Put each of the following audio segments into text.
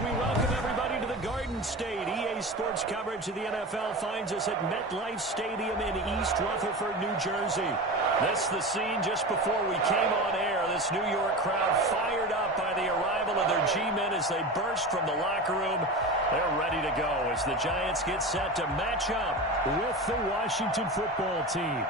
We welcome everybody to the Garden State. EA Sports coverage of the NFL finds us at MetLife Stadium in East Rutherford, New Jersey. This is the scene just before we came on air. This New York crowd fired up by the arrival of their G-men as they burst from the locker room. They're ready to go as the Giants get set to match up with the Washington football team.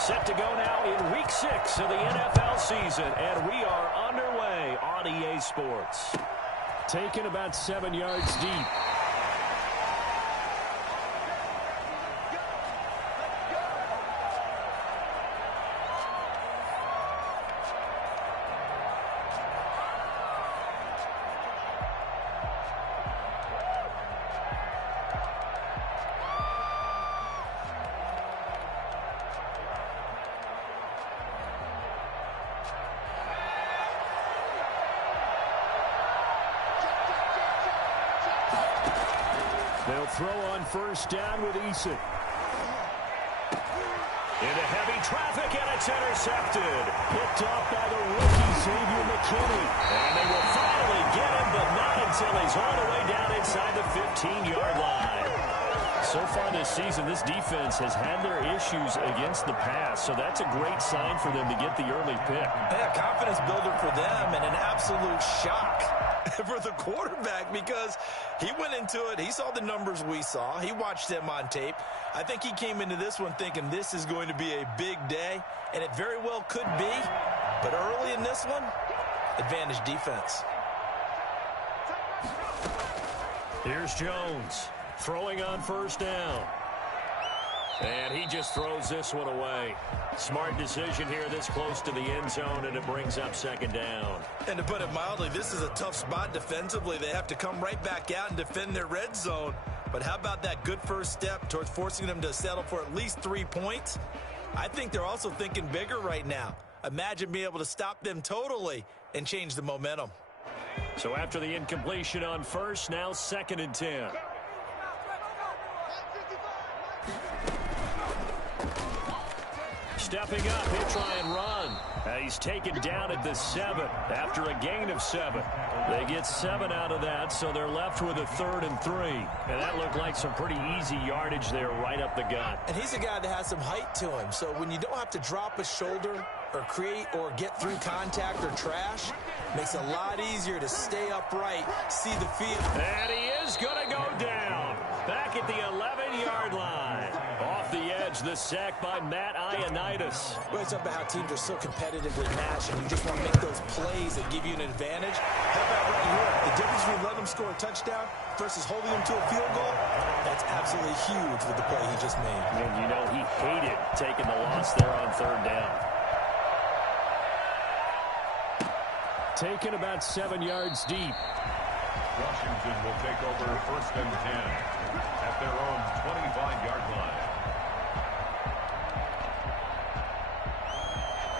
Set to go now in Week 6 of the NFL season, and we are underway on EA Sports. Taken about 7 yards deep. They'll throw on first down with Eason. Into heavy traffic, and it's intercepted. Picked off by the rookie, Xavier McKinney. And they will finally get him, but not until he's all the way down inside the 15-yard line. So far this season, this defense has had their issues against the pass, so that's a great sign for them to get the early pick. Yeah, confidence builder for them and an absolute shock for the quarterback because he went into it. He saw the numbers we saw. He watched them on tape. I think he came into this one thinking this is going to be a big day, and it very well could be. But early in this one, advantage defense. Here's Jones throwing on first down. And he just throws this one away. Smart decision here this close to the end zone, and it brings up second down. And to put it mildly, this is a tough spot defensively. They have to come right back out and defend their red zone. But how about that good first step towards forcing them to settle for at least 3 points? I think they're also thinking bigger right now. Imagine being able to stop them totally and change the momentum. So after the incompletion on first, now 2nd and 10. Stepping up, he'll try and run. He's taken down at the 7 after a gain of 7. They get 7 out of that, so they're left with a 3rd and 3. And that looked like some pretty easy yardage there right up the gut. And he's a guy that has some height to him, so when you don't have to drop a shoulder or create or get through contact or trash, makes it a lot easier to stay upright, see the field. And he is going to go down back at the 11-yard line. Off the edge, the sack by Matt Ioannidis. Well, it's about how teams are so competitively matched, and you just want to make those plays that give you an advantage. How about right here? The difference between letting them score a touchdown versus holding them to a field goal, that's absolutely huge with the play he just made. And you know he hated taking the loss there on 3rd down. Taken about 7 yards deep. Washington will take over 1st and 10 at their own 25-yard line.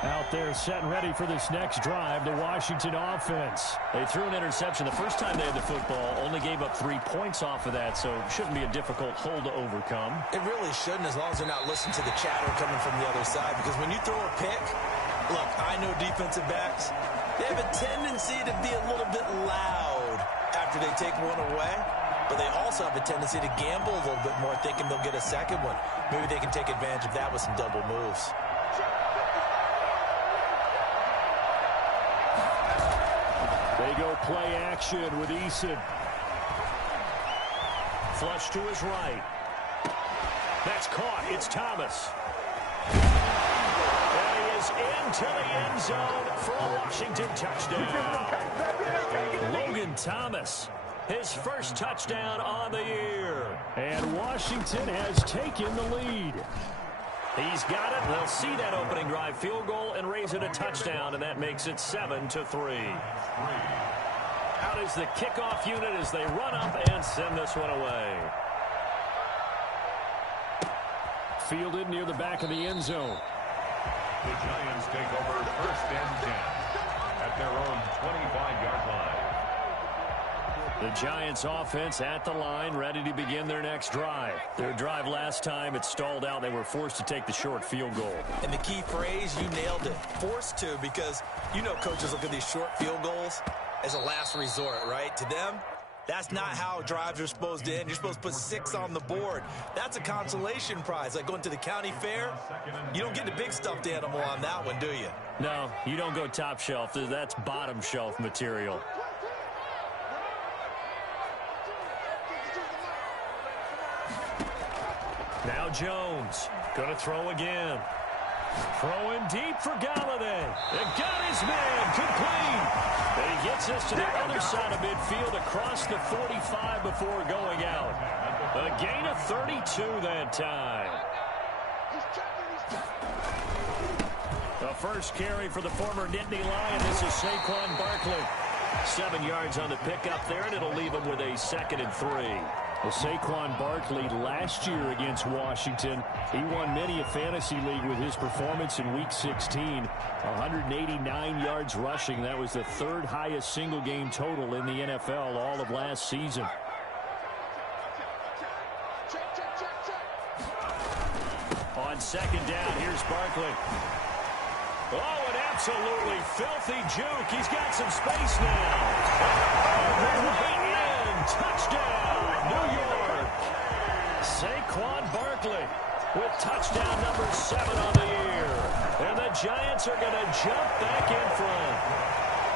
Out there set and ready for this next drive, the Washington offense. They threw an interception the first time they had the football, only gave up 3 points off of that, so it shouldn't be a difficult hole to overcome. It really shouldn't, as long as they're not listening to the chatter coming from the other side, because when you throw a pick, look, I know defensive backs, they have a tendency to be a little bit loud after they take one away, but they also have a tendency to gamble a little bit more, thinking they'll get a second one. Maybe they can take advantage of that with some double moves. They go play action with Eason. Flush to his right. That's caught. It's Thomas. And he is into the end zone for a Washington touchdown. Logan Thomas, his first touchdown on the year. And Washington has taken the lead. He's got it. They'll see that opening drive field goal and raise it a touchdown, and that makes it 7-3. Out is the kickoff unit as they run up and send this one away. Fielded near the back of the end zone. The Giants take over 1st and 10 at their own 25-yard line. The Giants offense at the line, ready to begin their next drive. Their drive last time, it stalled out. They were forced to take the short field goal. And the key phrase, you nailed it. Forced to, because you know coaches look at these short field goals as a last resort, right? To them, that's not how drives are supposed to end. You're supposed to put 6 on the board. That's a consolation prize. Like going to the county fair, you don't get the big stuffed animal on that one, do you? No, you don't go top shelf. That's bottom shelf material. Now Jones, going to throw again. Throwing deep for Galladay. It got his man, complete. And he gets us to the other side of midfield across the 45 before going out. A gain of 32 that time. The first carry for the former Nittany Lion. This is Saquon Barkley. 7 yards on the pickup there, and it'll leave him with a 2nd and 3. Well, Saquon Barkley last year against Washington, he won many a fantasy league with his performance in Week 16. 189 yards rushing. That was the 3rd highest single game total in the NFL all of last season. On 2nd down, here's Barkley. Oh, an absolutely filthy juke. He's got some space now. Touchdown, New York. Saquon Barkley with touchdown number 7 on the year. And the Giants are going to jump back in front.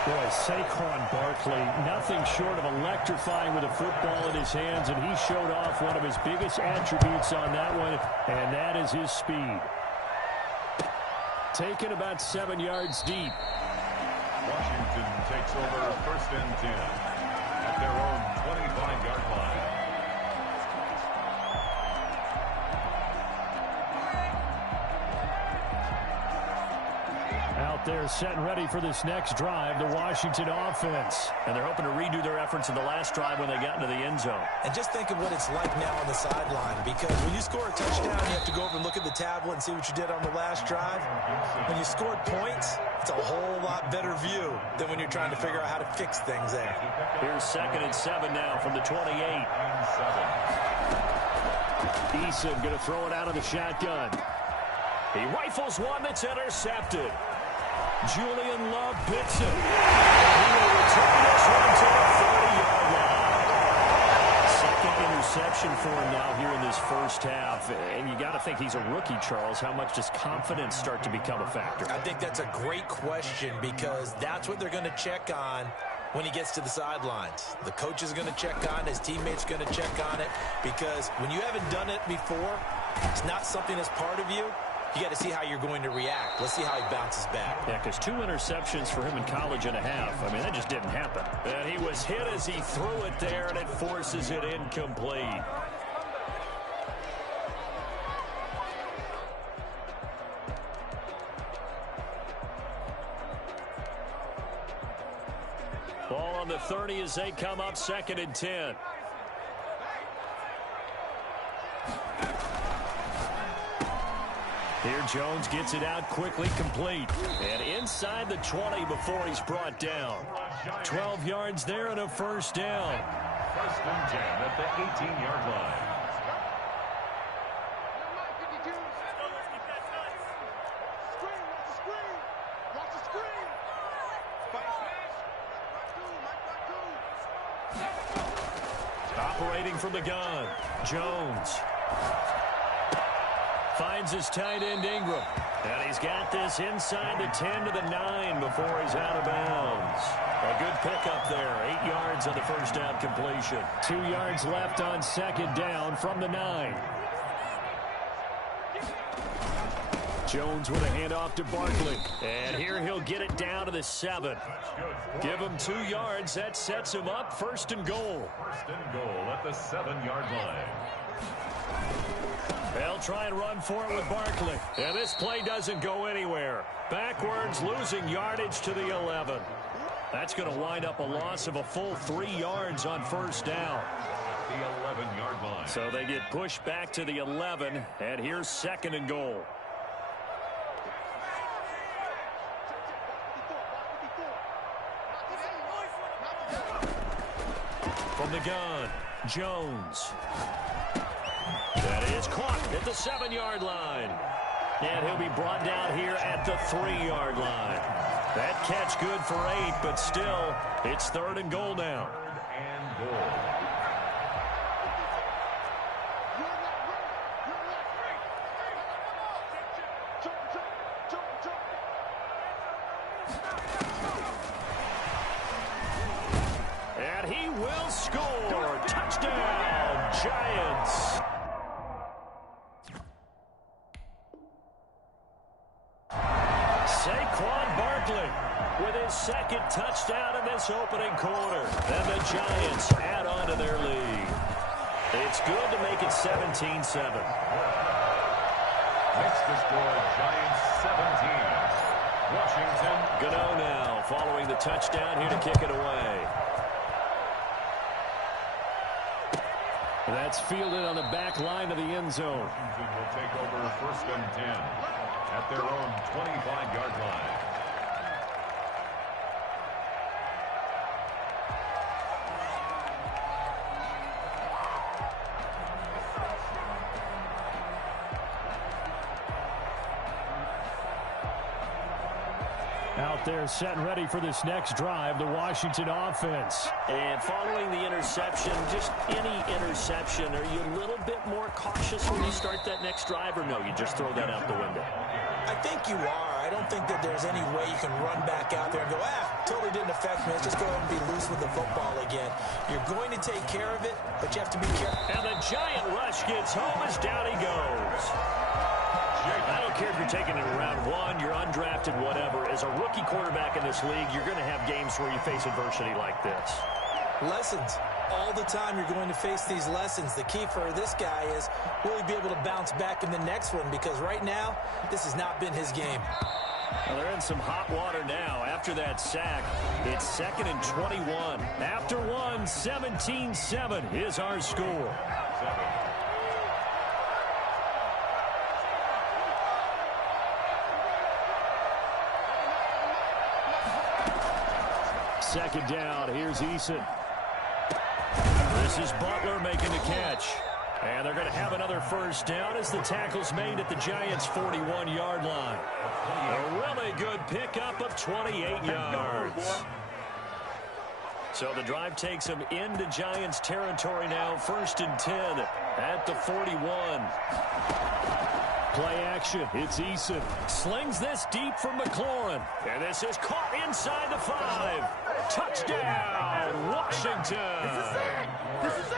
Boy, Saquon Barkley, nothing short of electrifying with a football in his hands, and he showed off one of his biggest attributes on that one, and that is his speed. Taken about 7 yards deep. Washington takes over 1st and 10 at their own 25-yard line. Out there set and ready for this next drive, the Washington offense. And they're hoping to redo their efforts in the last drive when they got into the end zone. And just think of what it's like now on the sideline, because when you score a touchdown, you have to go over and look at the tablet and see what you did on the last drive. When you scored points, it's a whole lot better view than when you're trying to figure out how to fix things there. Here's 2nd and 7 now from the 28. Eason going to throw it out of the shotgun. He rifles one that's intercepted. Julian Love picks it. He will return this one to the 30-yard line. 2nd interception for him now here in this first half. And you got to think he's a rookie, Charles. How much does confidence start to become a factor? I think that's a great question, because that's what they're going to check on when he gets to the sidelines. The coach is going to check on it. His teammates going to check on it, because when you haven't done it before, it's not something that's part of you. You got to see how you're going to react. Let's see how he bounces back. Yeah, because 2 interceptions for him in college and a half. I mean, that just didn't happen. And he was hit as he threw it there, and it forces it incomplete. Ball on the 30 as they come up 2nd and 10. Here Jones gets it out quickly, complete. And inside the 20 before he's brought down. 12 yards there and a 1st down. 1st and 10 at the 18-yard line. Operating from the gun, Jones. Finds his tight end Ingram. And he's got this inside the 10 to the 9 before he's out of bounds. A good pickup there. 8 yards on the 1st down completion. 2 yards left on 2nd down from the 9. Jones with a handoff to Barkley. And here he'll get it down to the 7. Give him 2 yards. That sets him up 1st and goal. 1st and goal at the 7-yard line. They'll try and run for it with Barkley. And this play doesn't go anywhere. Backwards, losing yardage to the 11. That's going to wind up a loss of a full 3 yards on 1st down. The 11-yard line. So they get pushed back to the 11, and here's 2nd and goal. From the gun, Jones. That is caught at the 7-yard line. And he'll be brought down here at the 3-yard line. That catch good for 8, but still, it's 3rd and goal now. And goal. And he will score. Touchdown, Giants. Saquon Barkley with his 2nd touchdown in this opening quarter. And the Giants add on to their lead. It's good to make it 17-7. Next to score, Giants 17. Washington. Gano now following the touchdown here to kick it away. That's fielded on the back line of the end zone. Washington will take over 1st and 10 at their own 25-yard line. Out there set and ready for this next drive, the Washington offense. And following the interception, just any interception, are you a little bit more cautious when you start that next drive, or no, you just throw that out the window? I think you are. I don't think that there's any way you can run back out there and go, totally didn't affect me. Let's just go ahead and be loose with the football again. You're going to take care of it, but you have to be careful. And the giant rush gets home as down he goes. I don't care if you're taking it in round 1, you're undrafted, whatever. As a rookie quarterback in this league, you're going to have games where you face adversity like this. Lessons. All the time you're going to face these lessons. The key for this guy is will he be able to bounce back in the next one? Because right now, this has not been his game. Well, they're in some hot water now. After that sack, it's 2nd and 21. After one, 17-7 is our score. 2nd down. Here's Eason. This is Butler making the catch. And they're going to have another 1st down as the tackle's made at the Giants' 41-yard line. A really good pickup of 28 yards. So the drive takes them into Giants territory now. 1st and 10 at the 41. Play action. It's Eason. Slings this deep from McLaurin. And this is caught inside the 5. Touchdown, Washington.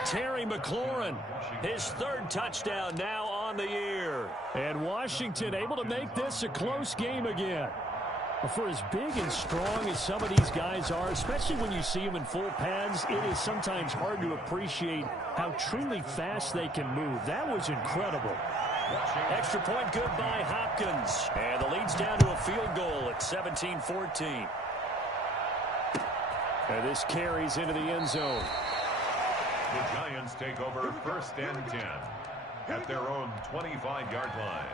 Terry McLaurin, his 3rd touchdown now on the year. And Washington able to make this a close game again. For as big and strong as some of these guys are, especially when you see them in full pads, it is sometimes hard to appreciate how truly fast they can move. That was incredible. Extra point good by Hopkins. And the lead's down to a field goal at 17-14. And this carries into the end zone. The Giants take over 1st and 10 at their own 25-yard line.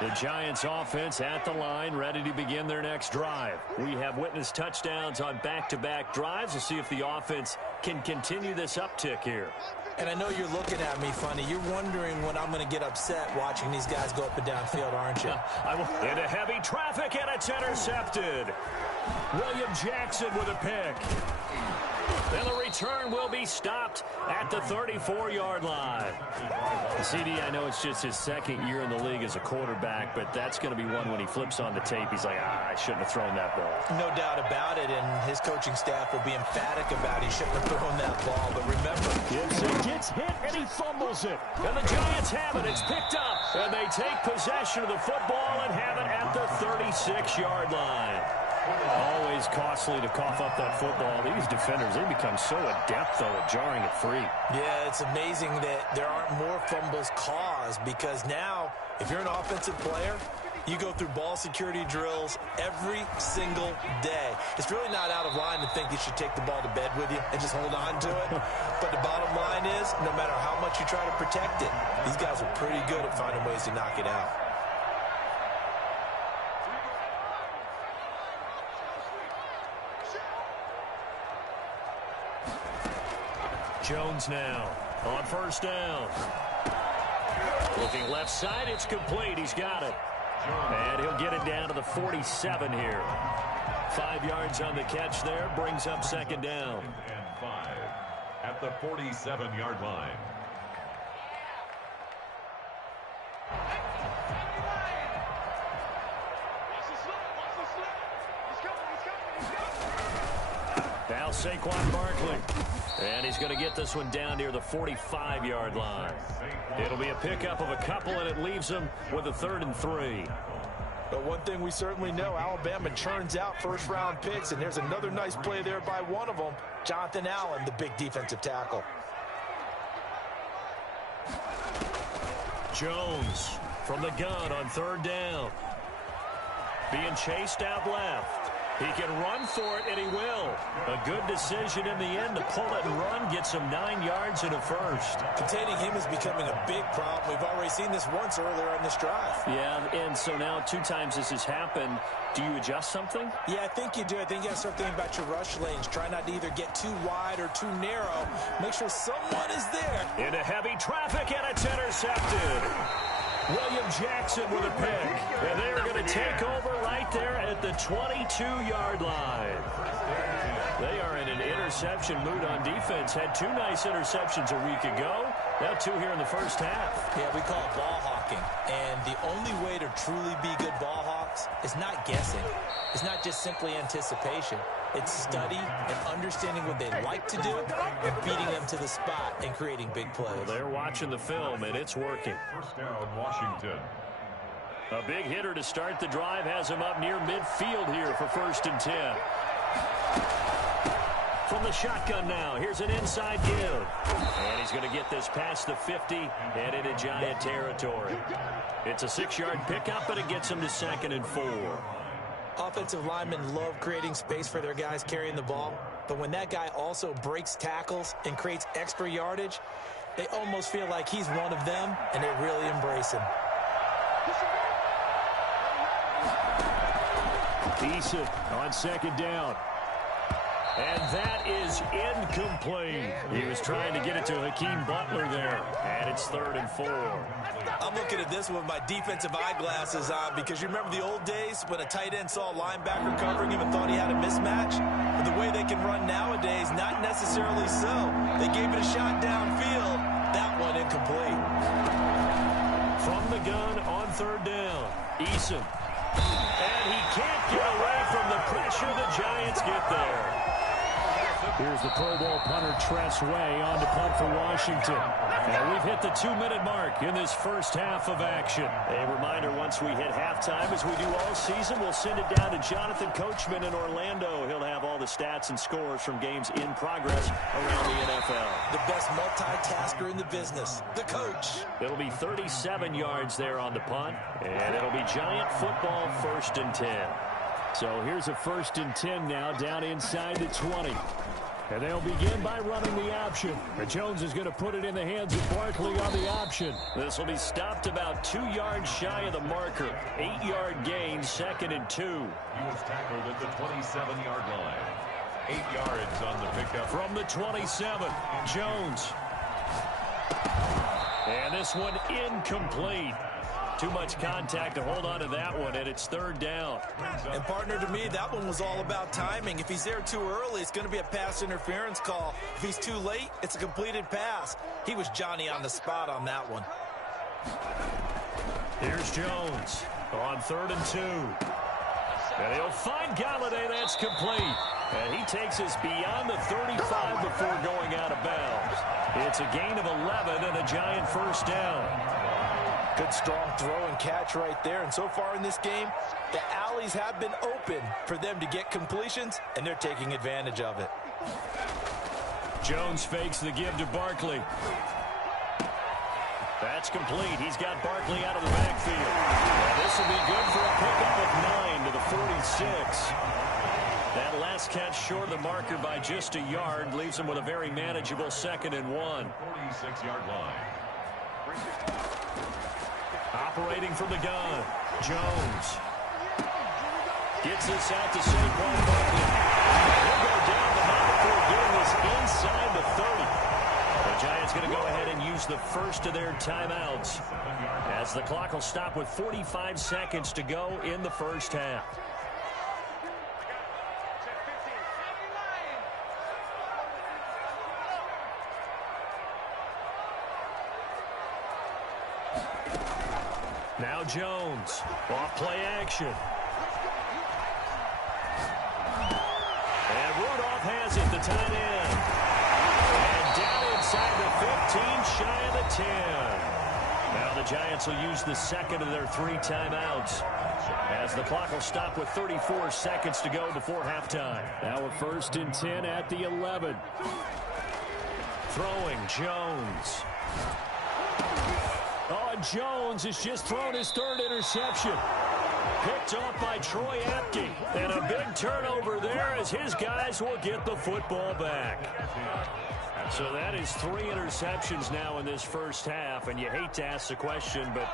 The Giants offense at the line, ready to begin their next drive. We have witnessed touchdowns on back-to-back drives. We'll see if the offense can continue this uptick here. And I know you're looking at me funny. You're wondering when I'm going to get upset watching these guys go up and down field, aren't you? Into heavy traffic, and it's intercepted. William Jackson with a pick. And the return will be stopped at the 34-yard line. CD, I know it's just his 2nd year in the league as a quarterback, but that's going to be one when he flips on the tape. He's like, I shouldn't have thrown that ball. No doubt about it, and his coaching staff will be emphatic about he shouldn't have thrown that ball. But remember, Gibson gets hit, and he fumbles it. And the Giants have it. It's picked up. And they take possession of the football and have it at the 36-yard line. Always costly to cough up that football. These defenders, they become so adept, though, at jarring it free. Yeah, it's amazing that there aren't more fumbles caused, because now, if you're an offensive player, you go through ball security drills every single day. It's really not out of line to think you should take the ball to bed with you and just hold on to it. But the bottom line is, no matter how much you try to protect it, these guys are pretty good at finding ways to knock it out. Jones now on first down. Looking left side, it's complete. He's got it. And he'll get it down to the 47 here. 5 yards on the catch there, brings up second down. And 5 at the 47-yard line. Now Saquon Barkley. And he's going to get this one down near the 45-yard line. It'll be a pickup of a couple, and it leaves him with a 3rd and 3. But one thing we certainly know, Alabama churns out first-round picks, and there's another nice play there by one of them, Jonathan Allen, the big defensive tackle. Jones from the gun on 3rd down. Being chased out left. He can run for it, and he will. A good decision in the end to pull it and run, gets him 9 yards and a first. Containing him is becoming a big problem. We've already seen this once earlier on this drive. Yeah, and so now 2 times this has happened. Do you adjust something? Yeah, I think you do. I think you have to start thinking about your rush lanes. Try not to either get too wide or too narrow. Make sure someone is there. Into heavy traffic, and it's intercepted. William Jackson with a pick. And they're going to take over right there at the 22-yard line. They are in an interception mood on defense. Had 2 nice interceptions a week ago. Now 2 here in the first half. Yeah, we call it ball hawking. And the only way to truly be good ball hawks is not guessing. It's not just simply anticipation. It's study and understanding what they like to do and beating them to the spot and creating big plays. Well, they're watching the film, and it's working. First down, Washington. A big hitter to start the drive has him up near midfield here for 1st and 10. From the shotgun now, here's an inside give. And he's going to get this past the 50 and into Giant territory. It's a 6-yard pickup, but it gets him to 2nd and 4. Offensive linemen love creating space for their guys carrying the ball, but when that guy also breaks tackles and creates extra yardage, they almost feel like he's one of them, and they really embrace him. Eason on 2nd down. And that is incomplete. He was trying to get it to Hakeem Butler there. And it's 3rd and 4. I'm looking at this with my defensive eyeglasses on because you remember the old days when a tight end saw a linebacker covering him and thought he had a mismatch? But the way they can run nowadays, not necessarily so. They gave it a shot downfield. That one incomplete. From the gun on 3rd down. Eason. And he can't get away from the pressure. The Giants get there. Here's the Pro Bowl punter Tress Way on to punt for Washington. And we've hit the 2-minute mark in this first half of action. A reminder, once we hit halftime, as we do all season, we'll send it down to Jonathan Coachman in Orlando. He'll have all the stats and scores from games in progress around the NFL. The best multitasker in the business, the coach. It'll be 37 yards there on the punt, and it'll be Giant football 1st and 10. So here's a 1st and 10 now down inside the 20. And they'll begin by running the option. And Jones is going to put it in the hands of Barkley on the option. This will be stopped about 2 yards shy of the marker. 8-yard gain, 2nd and 2. He was tackled at the 27-yard line. 8 yards on the pickup. From the 27, Jones. And this one incomplete. Too much contact to hold on to that one, and it's 3rd down. And partner, to me, that one was all about timing. If he's there too early, it's going to be a pass interference call. If he's too late, it's a completed pass. He was Johnny on the spot on that one. Here's Jones on 3rd and 2. And he'll find Galladay. That's complete. And he takes us beyond the 35 before going out of bounds. It's a gain of 11 and a Giant 1st down. Good strong throw and catch right there. And so far in this game, the alleys have been open for them to get completions, and they're taking advantage of it. Jones fakes the give to Barkley. That's complete. He's got Barkley out of the backfield. And this will be good for a pickup of 9 to the 46. That last catch short of the marker by just a yard leaves him with a very manageable 2nd and 1. 46-yard line. Operating from the gun, Jones. Gets this out to Saquon Barkley. He'll go down the hop before getting this inside the 30. Giants going to go ahead and use the first of their timeouts as the clock will stop with 45 seconds to go in the first half. Now Jones, off play action. And Rudolph has it, the tight end. And down inside the 15, shy of the 10. Now the Giants will use the second of their 3 timeouts as the clock will stop with 34 seconds to go before halftime. Now a 1st and 10 at the 11. Throwing Jones. Oh, Jones has just thrown his 3rd interception. Picked off by Troy Apke. And a big turnover there as his guys will get the football back. So that is 3 interceptions now in this first half. And you hate to ask the question, but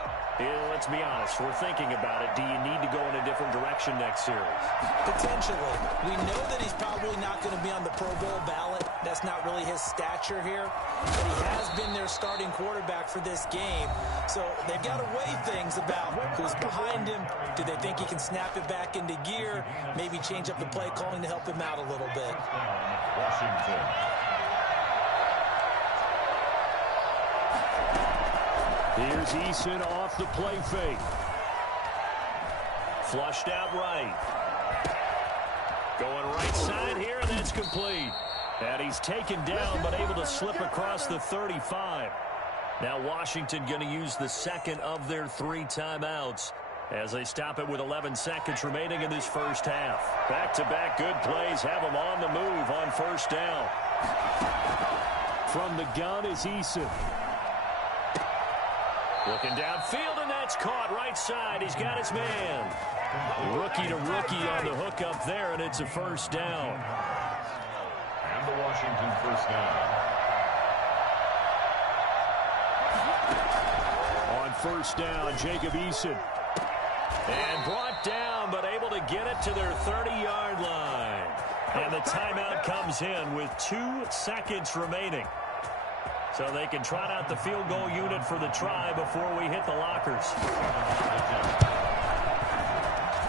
let's be honest. We're thinking about it. Do you need to go in a different direction next series? Potentially. We know that he's probably not going to be on the Pro Bowl ballot. That's not really his stature here. But he has been their starting quarterback for this game. So they've got to weigh things about who's behind him. Do they think he can snap it back into gear? Maybe change up the play calling to help him out a little bit. Washington. Here's Eason off the play fake. Flushed out right. Going right side here, and that's complete. And he's taken down, but able to slip across the 35. Now Washington going to use the second of their 3 timeouts as they stop it with 11 seconds remaining in this first half. Back-to-back good plays have them on the move on 1st down. From the gun is Eason. Looking downfield, and that's caught right side. He's got his man. Rookie to rookie on the hook up there, and it's a 1st down. And the Washington 1st down. On 1st down, Jacob Eason. And brought down, but able to get it to their 30-yard line. And the timeout comes in with 2 seconds remaining. So they can trot out the field goal unit for the try before we hit the lockers.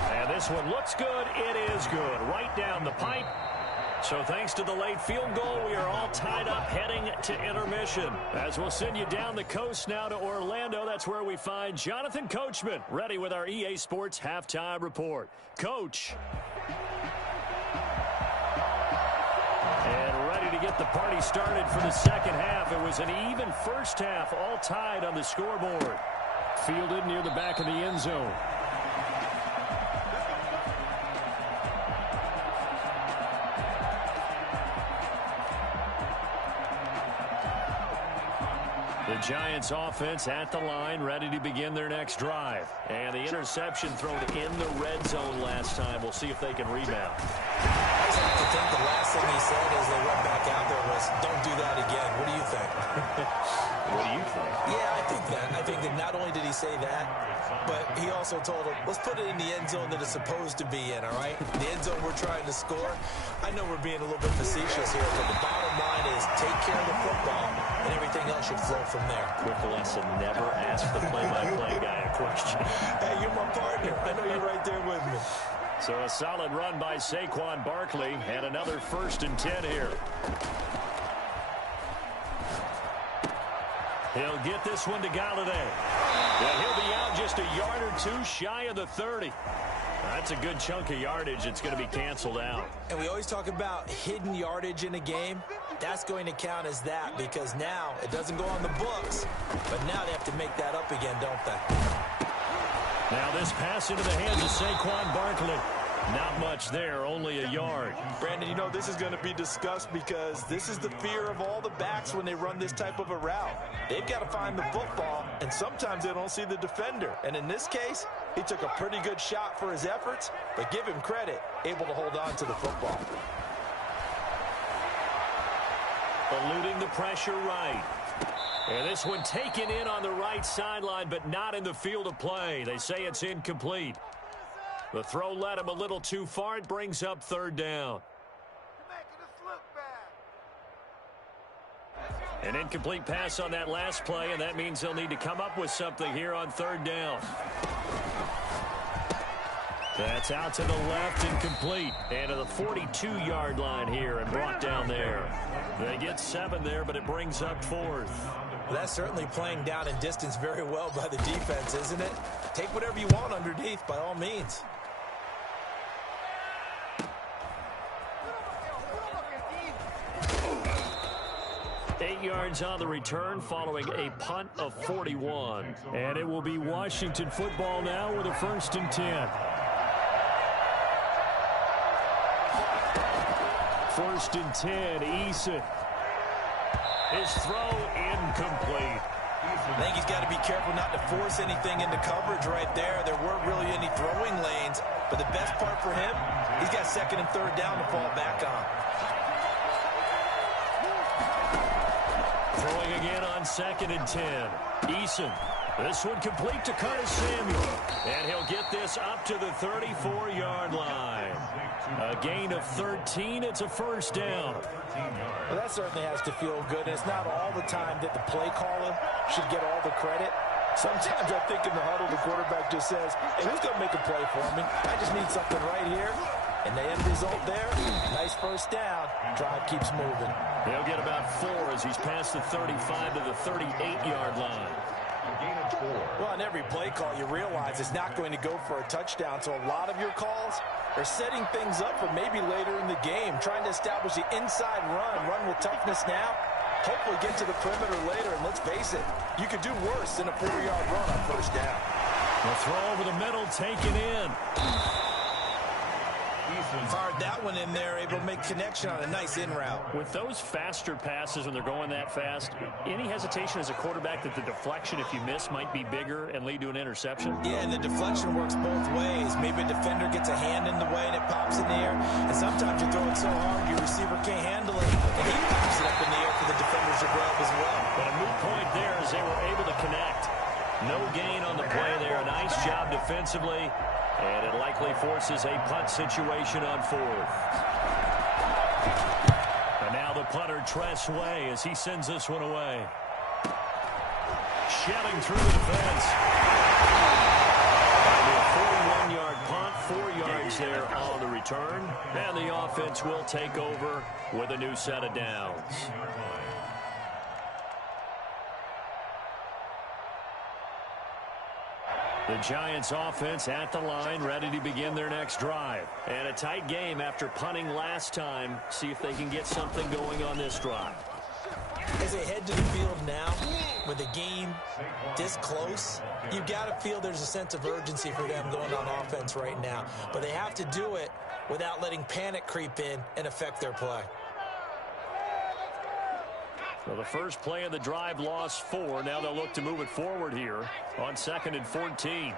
And this one looks good. It is good. Right down the pipe. So thanks to the late field goal, we are all tied up heading to intermission. As we'll send you down the coast now to Orlando. That's where we find Jonathan Coachman ready with our EA Sports Halftime Report. Coach. And ready to get the party started for the second half. It was an even first half, all tied on the scoreboard. Fielded near the back of the end zone. The Giants offense at the line, ready to begin their next drive. And the interception thrown in the red zone last time. We'll see if they can rebound. I just like to think the last thing he said as they went back out there was, don't do that again. What do you think? What do you think? Yeah, I think that. I think that not only did he say that, but he also told him, let's put it in the end zone that it's supposed to be in, all right? The end zone we're trying to score. I know we're being a little bit facetious here, but the bottom line is take care of the football, and everything else should flow from there. Quick lesson, never ask the play-by-play guy a question. Hey, you're my partner. I know you're right there with me. So a solid run by Saquon Barkley, and another 1st and 10 here. He'll get this one to Galladay. Yeah, he'll be out just a yard or 2 shy of the 30. That's a good chunk of yardage. It's going to be canceled out. And we always talk about hidden yardage in a game. That's going to count as that because now it doesn't go on the books, but now they have to make that up again, don't they? Now this pass into the hands of Saquon Barkley. Not much there, only a yard. Brandon, you know, this is going to be discussed because this is the fear of all the backs when they run this type of a route. They've got to find the football, and sometimes they don't see the defender. And in this case, he took a pretty good shot for his efforts, but give him credit, able to hold on to the football. Eluding the pressure right. And this one taken in on the right sideline, but not in the field of play. They say it's incomplete. The throw led him a little too far. It brings up 3rd down. An incomplete pass on that last play, and that means they'll need to come up with something here on third down. That's out to the left and complete. And to the 42-yard line here and brought down there. They get 7 there, but it brings up 4th. Well, that's certainly playing down in distance very well by the defense, isn't it? Take whatever you want underneath by all means. 8 yards on the return following a punt of 41. And it will be Washington football now with a 1st and 10. 1st and 10, Eason. His throw incomplete. I think he's got to be careful not to force anything into coverage right there. There weren't really any throwing lanes, but the best part for him, he's got 2nd and 3rd down to fall back on. Throwing again on 2nd and 10. Eason. This one complete to Curtis Samuel. And he'll get this up to the 34-yard line. A gain of 13. It's a 1st down. Well, that certainly has to feel good. And it's not all the time that the play caller should get all the credit. Sometimes I think in the huddle, the quarterback just says, hey, who's going to make a play for me? I just need something right here. And the end result there, nice 1st down. Drive keeps moving. He'll get about 4 as he's past the 35 to the 38-yard line. Well, on every play call, you realize it's not going to go for a touchdown. So a lot of your calls are setting things up for maybe later in the game, trying to establish the inside run with toughness now, hopefully get to the perimeter later. And let's face it, you could do worse than a 4-yard run on 1st down. The throw over the middle, taken in. Fired that one in there, able to make connection on a nice in route. With those faster passes when they're going that fast, any hesitation as a quarterback that the deflection, if you miss, might be bigger and lead to an interception? Yeah, and the deflection works both ways. Maybe a defender gets a hand in the way and it pops in the air. And sometimes you throw it so hard your receiver can't handle it, and he pops it up in the air for the defenders to grab as well. But a moot point there as they were able to connect. No gain on the play there. A nice job defensively. And it likely forces a punt situation on 4th. And now the punter, Tress Way, as he sends this one away. Shelling through the defense. A 41-yard punt, 4 yards there on the return. And the offense will take over with a new set of downs. The Giants offense at the line, ready to begin their next drive. And a tight game after punting last time. See if they can get something going on this drive. As they head to the field now, with the game this close, you've got to feel there's a sense of urgency for them going on offense right now. But they have to do it without letting panic creep in and affect their play. So the first play of the drive lost 4. Now they'll look to move it forward here on 2nd and 14.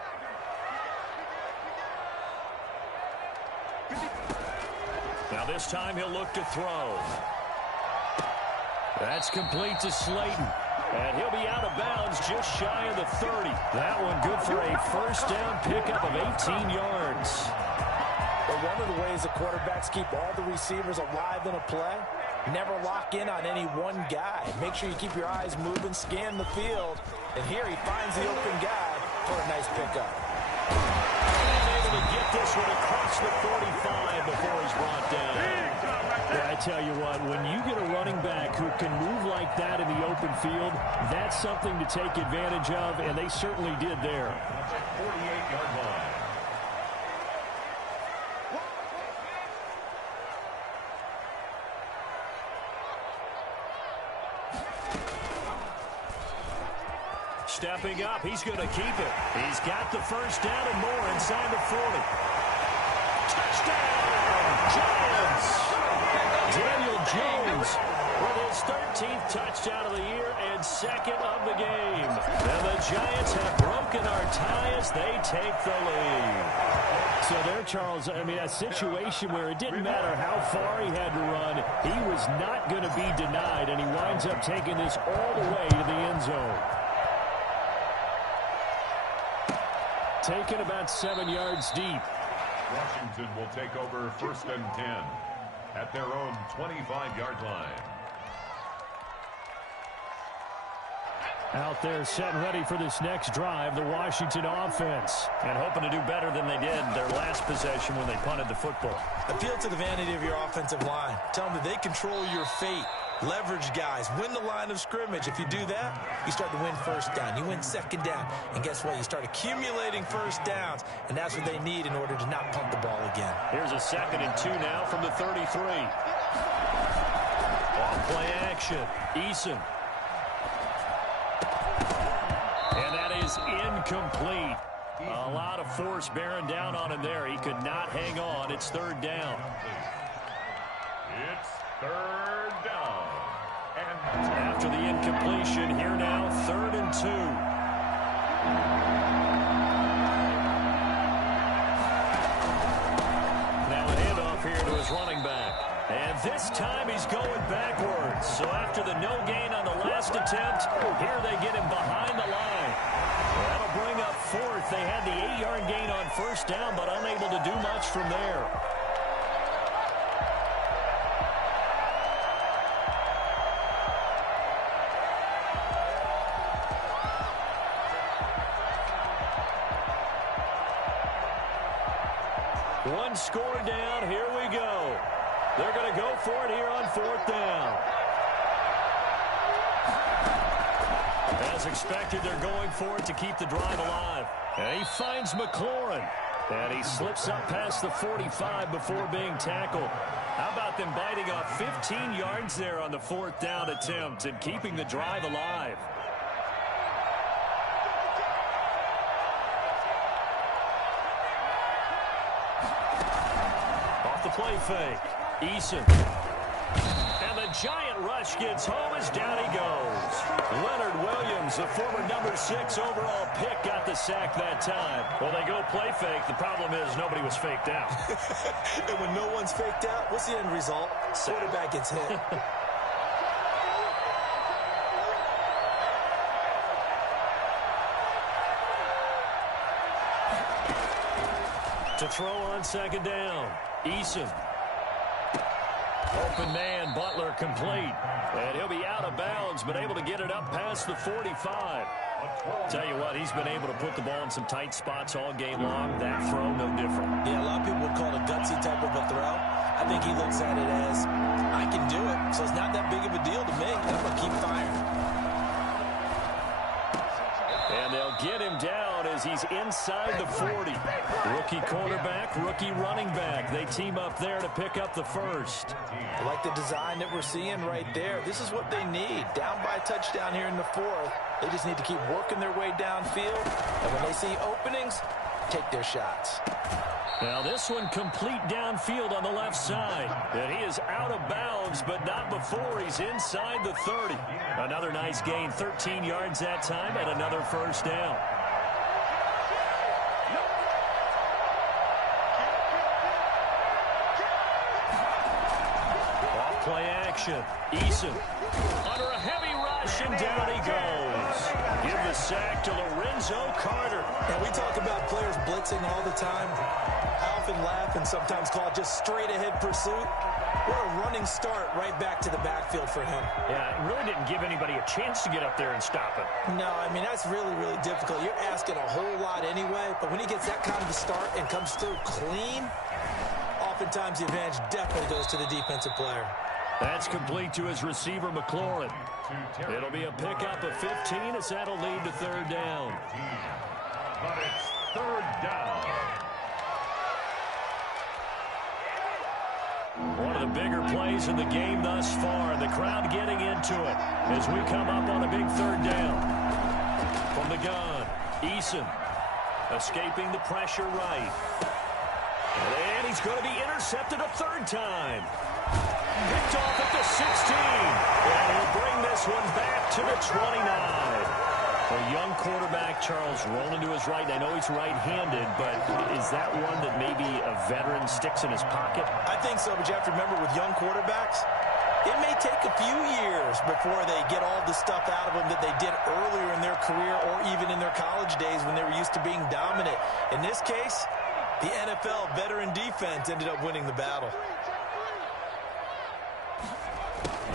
Now this time he'll look to throw. That's complete to Slayton. And he'll be out of bounds just shy of the 30. That one good for a 1st down pickup of 18 yards. But one of the ways the quarterbacks keep all the receivers alive in a play, never lock in on any one guy. Make sure you keep your eyes moving, scan the field. And here he finds the open guy for a nice pickup. And able to get this one across the 45 before he's brought down. Yeah, I tell you what, when you get a running back who can move like that in the open field, that's something to take advantage of, and they certainly did there. 48-yard line. Stepping up, he's going to keep it. He's got the 1st down and more inside the 40. Touchdown, Giants! Daniel Jones with his 13th touchdown of the year and 2nd of the game. And the Giants have broken our tie as they take the lead. So there, Charles, I mean, a situation where it didn't matter how far he had to run, he was not going to be denied, and he winds up taking this all the way to the end zone. Taken about 7 yards deep. Washington will take over 1st and 10 at their own 25-yard line. Out there setting ready for this next drive, the Washington offense. And hoping to do better than they did their last possession when they punted the football. Appeal to the vanity of your offensive line. Tell them that they control your fate. Leverage guys. Win the line of scrimmage. If you do that, you start to win first down. You win second down. And guess what? You start accumulating first downs. And that's what they need in order to not punt the ball again. Here's a 2nd and 2 now from the 33. Off play action. Eason. And that is incomplete. A lot of force bearing down on him there. He could not hang on. It's 3rd down. It's 3rd down. And after the incompletion, here now, 3rd and 2. Now a handoff here to his running back. And this time he's going backwards. So after the no gain on the last attempt, here they get him behind the line. That'll bring up 4th. They had the 8-yard gain on 1st down, but unable to do much from there. One score down. Here we go. They're going to go for it here on 4th down. As expected, they're going for it to keep the drive alive. And he finds McLaurin. And he slips up past the 45 before being tackled. How about them biting off 15 yards there on the 4th down attempt and keeping the drive alive? Off the play fake. Eason. And the giant rush gets home as down he goes. Leonard Williams, the former number 6 overall pick, got the sack that time. Well, they go play fake. The problem is nobody was faked out. And when no one's faked out, what's the end result? Quarterback gets hit. To throw on 2nd down. Eason. Open man, Butler complete. And he'll be out of bounds, but able to get it up past the 45. Tell you what, he's been able to put the ball in some tight spots all game long. That throw, no different. Yeah, a lot of people would call it a gutsy type of a throw. I think he looks at it as, I can do it, so it's not that big of a deal to me. I'm going to keep firing. And they'll get him down as he's inside the 40. Rookie quarterback, rookie running back. They team up there to pick up the 1st. I like the design that we're seeing right there. This is what they need. Down by a touchdown here in the 4th. They just need to keep working their way downfield. And when they see openings, take their shots. Now this one complete downfield on the left side. And he is out of bounds, but not before he's inside the 30. Another nice gain, 13 yards that time, and another 1st down. Off play action. Eason under a heavy rush, and down he goes. Give the sack to Lorenzo Carter. And we talk about players blitzing all the time. I often laugh and sometimes call it just straight-ahead pursuit. What a running start right back to the backfield for him. Yeah, it really didn't give anybody a chance to get up there and stop it. No, I mean, that's really, really difficult. You're asking a whole lot anyway, but when he gets that kind of a start and comes through clean, oftentimes the advantage definitely goes to the defensive player. That's complete to his receiver, McLaurin. It'll be a pickup of 15 as that'll lead to 3rd down. but it's 3rd down. One of the bigger plays in the game thus far, and the crowd getting into it as we come up on a big 3rd down. From the gun, Eason escaping the pressure right. And he's going to be intercepted a 3rd time. Picked off at the 16. And he'll bring this one back to the 29. A young quarterback, Charles, rolling to his right. I know he's right-handed, but is that one that maybe a veteran sticks in his pocket? I think so, but you have to remember with young quarterbacks, it may take a few years before they get all the stuff out of them that they did earlier in their career or even in their college days when they were used to being dominant. In this case, the NFL veteran defense ended up winning the battle.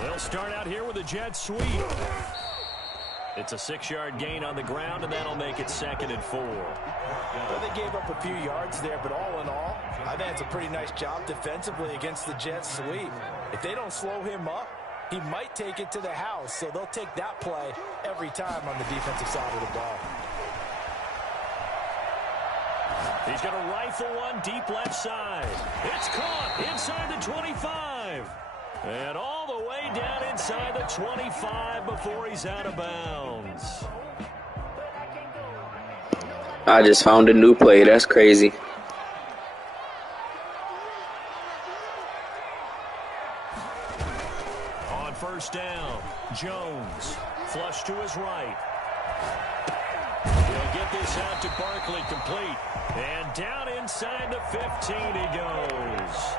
They'll start out here with a jet sweep. It's a 6-yard gain on the ground, and that'll make it 2nd and 4. Well, they gave up a few yards there, but all in all, I think it's a pretty nice job defensively against the Jets sweep. If they don't slow him up, he might take it to the house, so they'll take that play every time on the defensive side of the ball. He's going to rifle one deep left side. It's caught inside the 25. And all the way down inside the 25 before he's out of bounds. I just found a new play. That's crazy. On first down, Jones. Flush to his right. He'll get this out to Barkley, complete. And down inside the 15 he goes.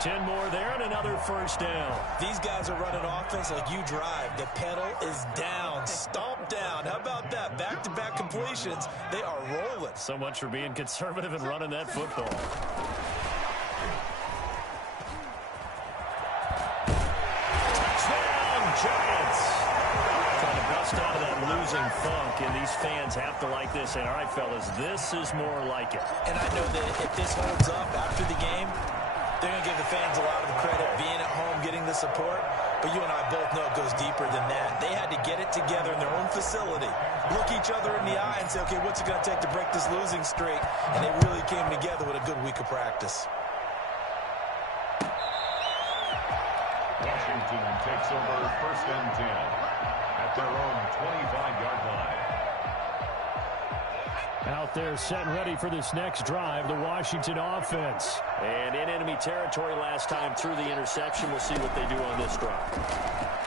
10 more there and another first down. These guys are running offense like you drive. The pedal is down, stomp down. How about that? Back-to-back completions. They are rolling. So much for being conservative and running that football. Touchdown, Giants. Trying to bust out of that losing funk, and these fans have to like this. And all right, fellas, this is more like it. And I know that if this holds up after the game, they're going to give the fans a lot of the credit being at home, getting the support. But you and I both know it goes deeper than that. They had to get it together in their own facility, look each other in the eye and say, okay, what's it going to take to break this losing streak? And they really came together with a good week of practice. Washington takes over 1st and 10 at their own 25-yard line. Out there set and ready for this next drive, the Washington offense. And in enemy territory last time through the interception. We'll see what they do on this drive.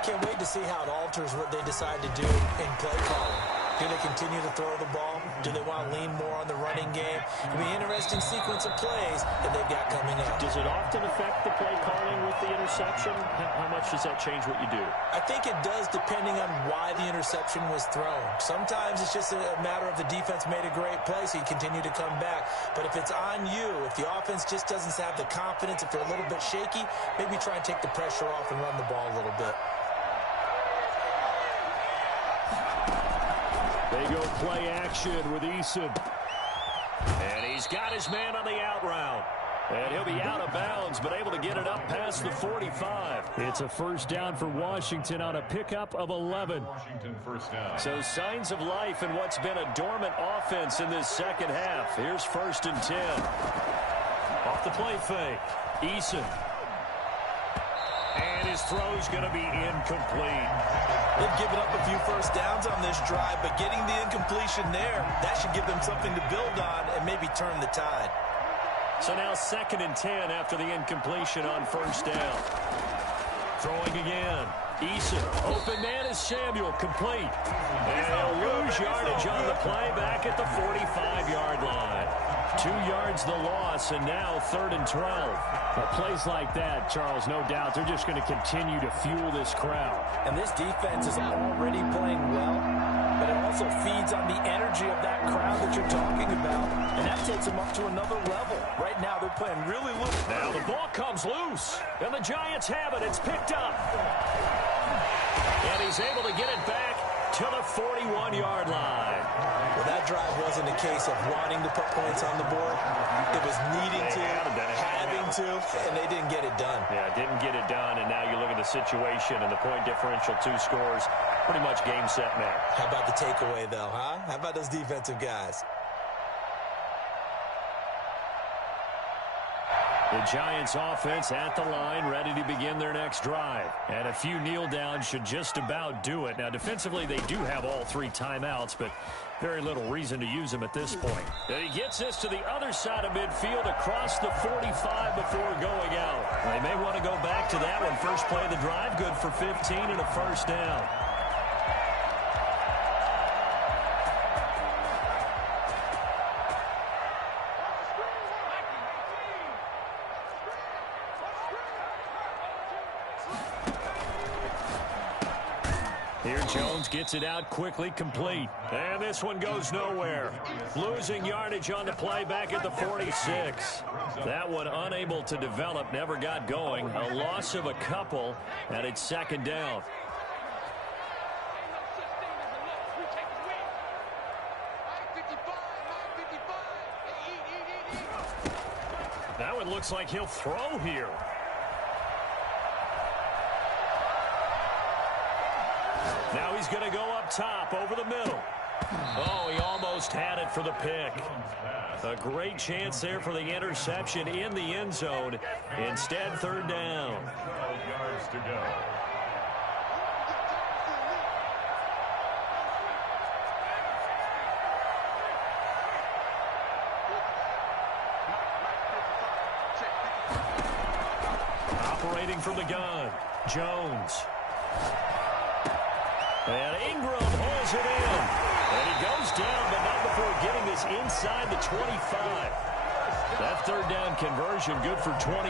Can't wait to see how it alters what they decide to do in play calling. Do they continue to throw the ball? Do they want to lean more on the running game? It'll be an interesting sequence of plays that they've got coming up. Does it often affect the play calling with the interception? How much does that change what you do? I think it does depending on why the interception was thrown. Sometimes it's just a matter of the defense made a great play, so you continue to come back. But if it's on you, if the offense just doesn't have the confidence, if they're a little bit shaky, maybe try and take the pressure off and run the ball a little bit. They go play action with Eason. And he's got his man on the out route. And he'll be out of bounds, but able to get it up past the 45. It's a first down for Washington on a pickup of 11. Washington first down. So signs of life in what's been a dormant offense in this second half. Here's 1st and 10. Off the play fake. Eason. And his throw's going to be incomplete. They've given up a few first downs on this drive, but getting the incompletion there, that should give them something to build on and maybe turn the tide. So now 2nd and 10 after the incompletion on first down. Throwing again. Eason, open man is Samuel, complete. And they'll lose yardage on the play back at the 45-yard line. 2 yards the loss, and now 3rd and 12. Well, plays like that, Charles, no doubt, they're just going to continue to fuel this crowd. And this defense is already playing well, but it also feeds on the energy of that crowd that you're talking about, and that takes them up to another level. Right now, they're playing really loose. Now the ball comes loose, and the Giants have it. It's picked up. And he's able to get it back to the 41-yard line. Well, that drive wasn't a case of wanting to put points on the board. It was needing to, having to, and they didn't get it done. Yeah, didn't get it done, and now you look at the situation and the point differential, 2 scores, pretty much game, set, match. How about the takeaway, though, huh? How about those defensive guys? The Giants offense at the line, ready to begin their next drive. And a few kneel downs should just about do it. Now, defensively, they do have all 3 timeouts, but very little reason to use them at this point. And he gets this to the other side of midfield across the 45 before going out. They may want to go back to that one. First play of the drive, good for 15 and a first down. Here Jones gets it out quickly, complete. And this one goes nowhere. Losing yardage on the play back at the 46. That one unable to develop, never got going. A loss of a couple, and it's 2nd down. Now it looks like he'll throw here. Now he's going to go up top over the middle. Oh, he almost had it for the pick. A great chance there for the interception in the end zone. Instead, third down. 12 yards to go. Operating from the gun, Jones. And Ingram holds it in. And he goes down, but not before getting this inside the 25. That third down conversion good for 23.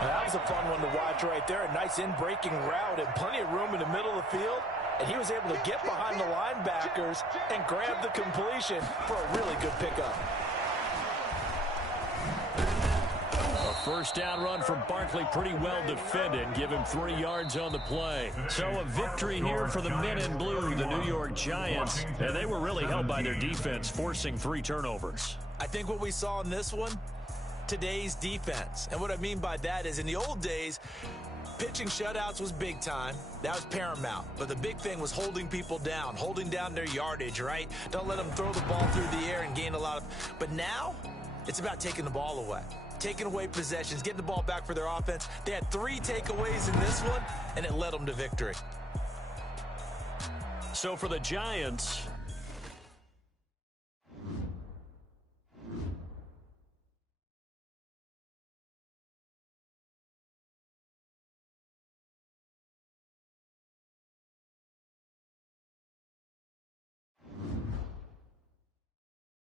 That was a fun one to watch right there. A nice in-breaking route and plenty of room in the middle of the field. And he was able to get behind the linebackers and grab the completion for a really good pickup. First down run from Barkley, pretty well defended. Give him 3 yards on the play. So a victory here for the men in blue, the New York Giants. And they were really held by their defense, forcing 3 turnovers. I think what we saw in this one, today's defense. And what I mean by that is in the old days, pitching shutouts was big time. That was paramount. But the big thing was holding people down, holding down their yardage, right? Don't let them throw the ball through the air and gain a lot of... But now, it's about taking the ball away. Taking away possessions, getting the ball back for their offense. They had 3 takeaways in this one, and it led them to victory. So for the Giants,